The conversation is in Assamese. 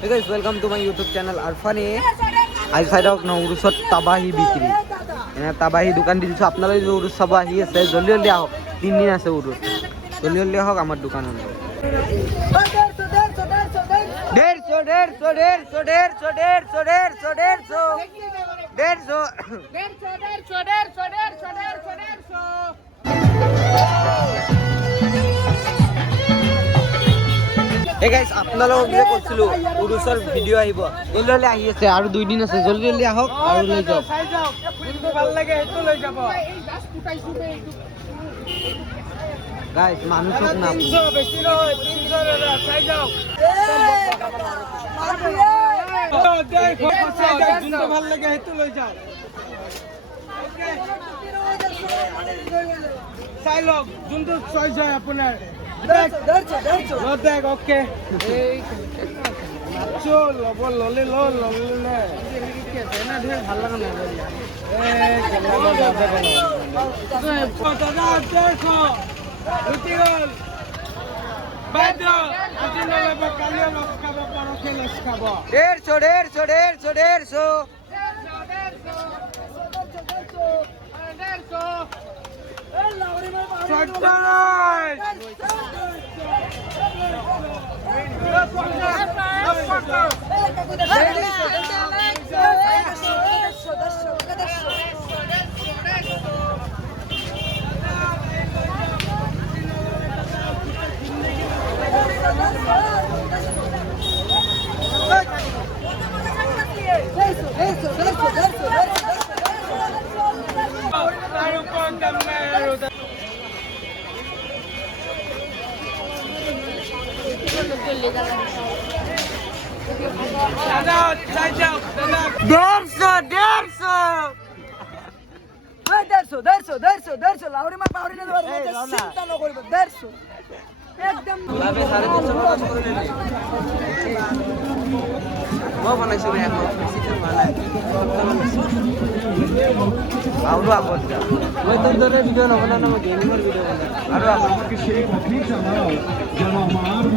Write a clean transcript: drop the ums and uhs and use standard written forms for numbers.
Hey guys, welcome to my YouTube channel Arfani. I find out now urusot tabahi bikri. Ena tabahi dukan disu apnara je urus tabahi ase joldi joldi ahok 3 din ase urus. Joldi joldi ahok amar dukanon. 150 Hey guys, আপোনালোক যে কৈছিলো উৰুছৰ ভিডিও আহিব এললে আহি আছে আৰু 2 দিন আছে জলদি জলদি আহক আৰু লৈ যাওক কোনটো ভাল লাগে হেতু লৈ যাব গাইস মানুষক না 300 বেশি নয় 300 চাই যাও কোনটো ভাল লাগে হেতু লৈ যাও চাই লওক যোনটো চইস হয় আপোনাৰ দেখ ওকে চলো ললে ললে না ঢের ভাল লাগা না দাদা দেখো উঠি গল বাদ আজি নলব কালি লস খাব পরখে লস খাব 150 Agora, porque chega, fica mal, já não amaram,